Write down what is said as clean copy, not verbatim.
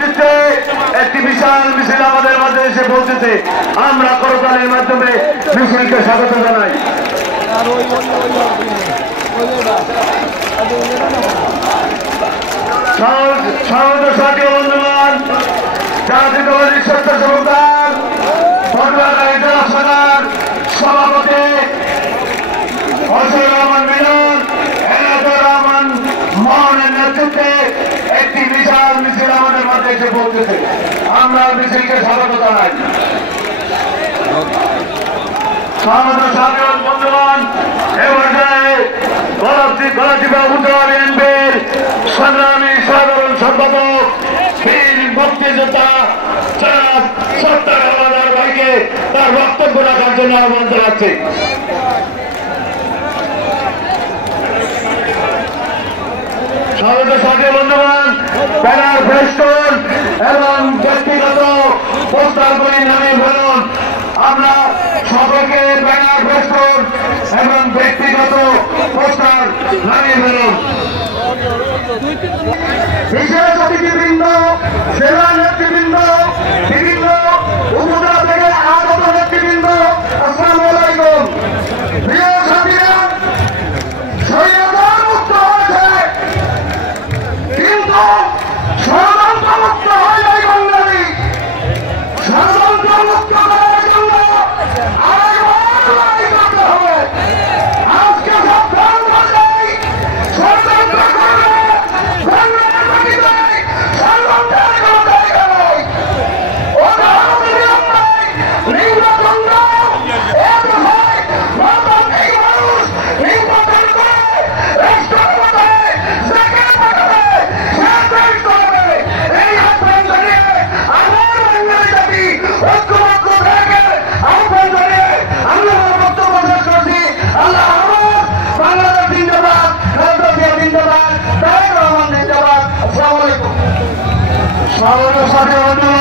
নেতৃত্বে একটি বিশাল মিছিল আমাদের মাঝে এসে পৌঁছেছে। আমরা করতালের মাধ্যমে মিছিলকে স্বাগত জানাই। সাথী বন্ধুগণ, জাতীয়তাবাদী স্বেচ্ছাসেবক দল পটুয়াখালী জেলা শাখার সভাপতি ফজলুর রহমান মিলন, এনায়েতুর রহমান মোহনের নেতৃত্বে একটি বিশাল মিছিল আমাদের মধ্যে এসে পৌঁছেছে। আমরা মিছিলকে স্বাগত জানাই। সাথী বন্ধুগণ, এ পর্যায়ে গলাচিপা উপজেলা বিএনপির সংগ্রামী সাধারণ সম্পাদক বীর মুক্তিযোদ্ধা জনাব সত্তার হাওলাদার ভাইকে তার বক্তব্য রাখার জন্য আহ্বান জানাচ্ছি। সাথী বন্ধুগণ, ব্যানার ফেস্টুন এবং ব্যক্তিগত পোস্টারগুলি নামিয়ে ফেলুন। আমরা সকলকে ব্যানার ফেস্টুন এবং ব্যক্তিগত পোস্টার নামিয়ে ফেলুন। বিশেষ অতিথিবৃন্দ, সেনা নেতৃবৃন্দ, বিভিন্ন উপজেলা থেকে আগত নেতৃবৃন্দ, আসসালামু আলাইকুম। প্রিয় সাথীরা, স্বৈরাচার মুক্ত হয়েছে কিন্তু ষড়যন্ত্র মুক্ত হয় নাই বাঙালি। ষড়যন্ত্র মুক্ত করার জন্য আরেকবার লড়াই করতে হবে। আজকে সাবধান হলেই ষড়যন্ত্র করবে, বাংলার মাটিতে ষড়যন্ত্রের কোনো জায়গা নেই। অধারণের অন্যায়, নির্বাচন এর হয় গণতান্ত্রিক মানুষ নির্বাচন করে রাষ্ট্রপতি সেকে পাঠাবে, সে দেশ করবে। এই আহ্বান জানিয়ে আমার বাঙালি জাতি ঐক্যবদ্ধ থেকে আহ্বান জানিয়ে আমি আমার বক্তব্য শেষ করছি। আল্লাহ হাফেজ। বাংলাদেশ জিন্দাবাদ, খালেদা জিয়া জিন্দাবাদ, তারেক রহমান জিন্দাবাদ। আসসালামু আলাইকুম। সাথী বন্ধু